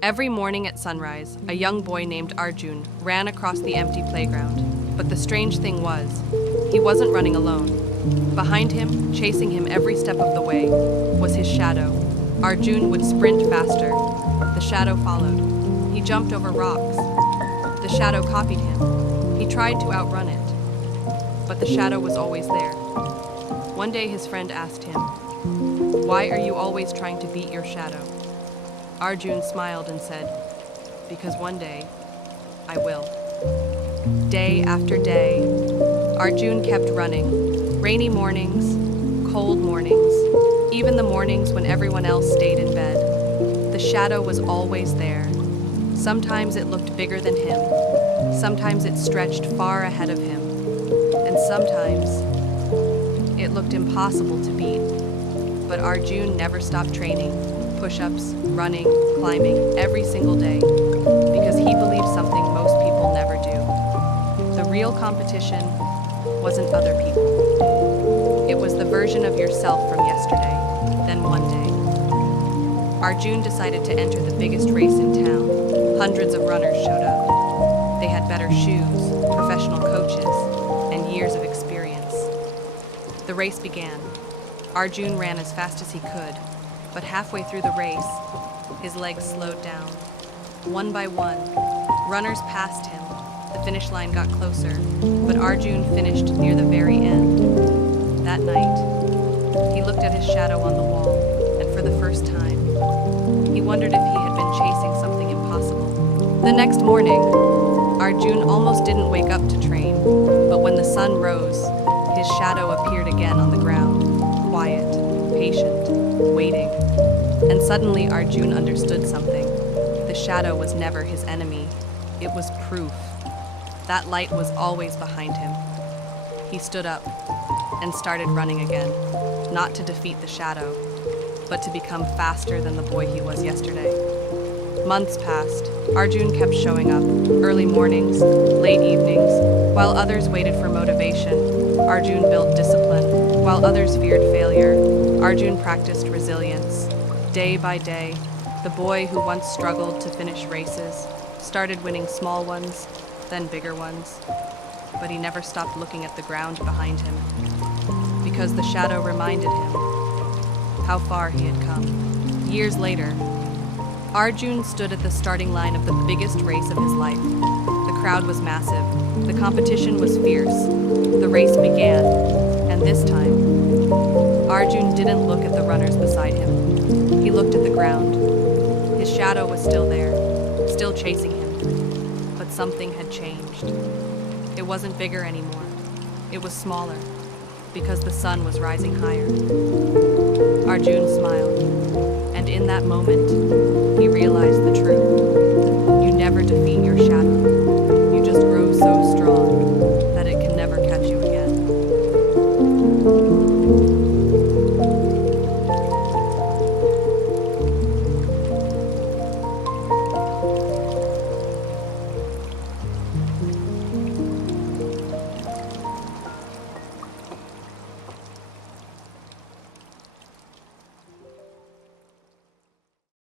Every morning at sunrise, a young boy named Arjun ran across the empty playground. But the strange thing was, he wasn't running alone. Behind him, chasing him every step of the way, was his shadow. Arjun would sprint faster. The shadow followed. He jumped over rocks. The shadow copied him. He tried to outrun it. But the shadow was always there. One day his friend asked him, "Why are you always trying to beat your shadow?" Arjun smiled and said, "Because one day, I will." Day after day, Arjun kept running. Rainy mornings, cold mornings, even the mornings when everyone else stayed in bed. The shadow was always there. Sometimes it looked bigger than him. Sometimes it stretched far ahead of him. And sometimes it looked impossible to beat. But Arjun never stopped training. Push-ups, running, climbing, every single day, because he believed something most people never do. The real competition wasn't other people. It was the version of yourself from yesterday, then one day. Arjun decided to enter the biggest race in town. Hundreds of runners showed up. They had better shoes, professional coaches, and years of experience. The race began. Arjun ran as fast as he could. But halfway through the race, his legs slowed down. One by one, runners passed him. The finish line got closer, but Arjun finished near the very end. That night, he looked at his shadow on the wall, and for the first time, he wondered if he had been chasing something impossible. The next morning, Arjun almost didn't wake up to train, but when the sun rose, his shadow appeared again on the ground, quiet, patient, waiting. And suddenly Arjun understood something. The shadow was never his enemy. It was proof. That light was always behind him. He stood up and started running again, not to defeat the shadow, but to become faster than the boy he was yesterday. Months passed. Arjun kept showing up, early mornings, late evenings, while others waited for motivation. Arjun built discipline, while others feared failure. Arjun practiced resilience. Day by day, the boy who once struggled to finish races started winning small ones, then bigger ones. But he never stopped looking at the ground behind him, because the shadow reminded him how far he had come. Years later, Arjun stood at the starting line of the biggest race of his life. The crowd was massive. The competition was fierce. The race began, and this time, Arjun didn't look at the runners beside him. He looked at the ground. His shadow was still there, still chasing him. But something had changed. It wasn't bigger anymore. It was smaller, because the sun was rising higher. Arjun smiled, and in that moment,